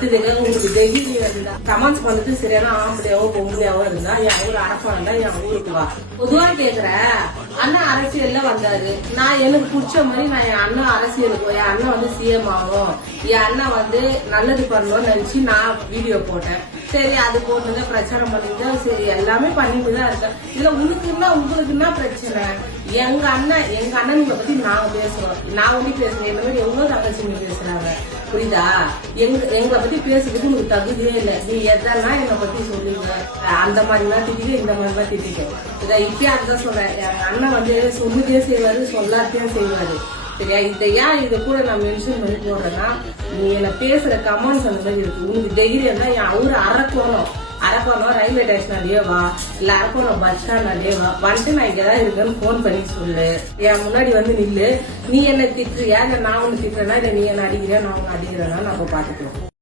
உங்களுக்கு தைரியம் இருந்தா கமெண்ட்ஸ் பண்ணிட்டு சரியான ஆம்பளையாவோ பொம்பளையாவோ இருந்தா என் ஊர் அரப்பா இருந்தா என் ஊருக்கு வா. பொதுவா கேக்குறேன், அண்ணன் அரசியல்ல வந்தாரு. நான் எனக்கு பிடிச்ச மாதிரி நான் என் அண்ணன் அரசியலுக்கு என் அண்ணன் வந்து சிஎம் ஆகும், என் அண்ணன் வந்து நல்லது பண்ணணும்னு நினைச்சு நான் வீடியோ போட்டேன். சரி அது போட்டுங்க பிரச்சாரம் பண்ணிங்க, சரி எல்லாமே பண்ணிட்டு தான் இருக்கேன். இதுல உங்களுக்கு என்ன பிரச்சனை? எங்க அண்ணனுங்களை பத்தி நாங்க பேசுறோம், நான் ஒண்டி பேசுறேன். இந்த மாதிரி எவ்வளவு தங்கச்சிங்க பேசுறாங்க, புரியுதா? எங்களை பத்தி பேசுறதுக்கு உங்களுக்கு தகுதியே இல்லை. நீ எதெல்லாம் என்னை பத்தி சொல்லுங்க, அந்த மாதிரிலாம் திட்டிக்க, இந்த மாதிரிலாம் திட்டிக்க. இதை இப்பயே அதுதான் சொல்றேன், எங்க அண்ணன் வந்து சொல்லுதே செய்வாரு, சொல்லாத்தையும் செய்வாரு. சரியா? இதை கூட நான் மென்ஷன் பண்ணி போடுறேன்னா, நீ என்ன பேசுற கமெண்ட்ஸ் அந்த மாதிரி இருக்கு. உனக்கு தைரியம் தான் என் ஊரு அரக்கோணம் ரயில்வே ஸ்டேஷனாலேயே வா, இல்ல அரக்கோணம் பஸ் ஸ்டாண்ட்லயே வா, வந்துட்டு நான் இங்கதான் இருக்கேன்னு போன் பண்ணி சொல்லு. என் முன்னாடி வந்து நில்லு. நீ என்ன திட்டுறியா, இல்ல நான் ஒண்ணு திட்டுறேன்னா, இல்ல நீ என்ன அடிக்கிறியா, நான் ஒண்ணு அடிக்கிறேன்னா நம்ம பாத்துக்கலாம்.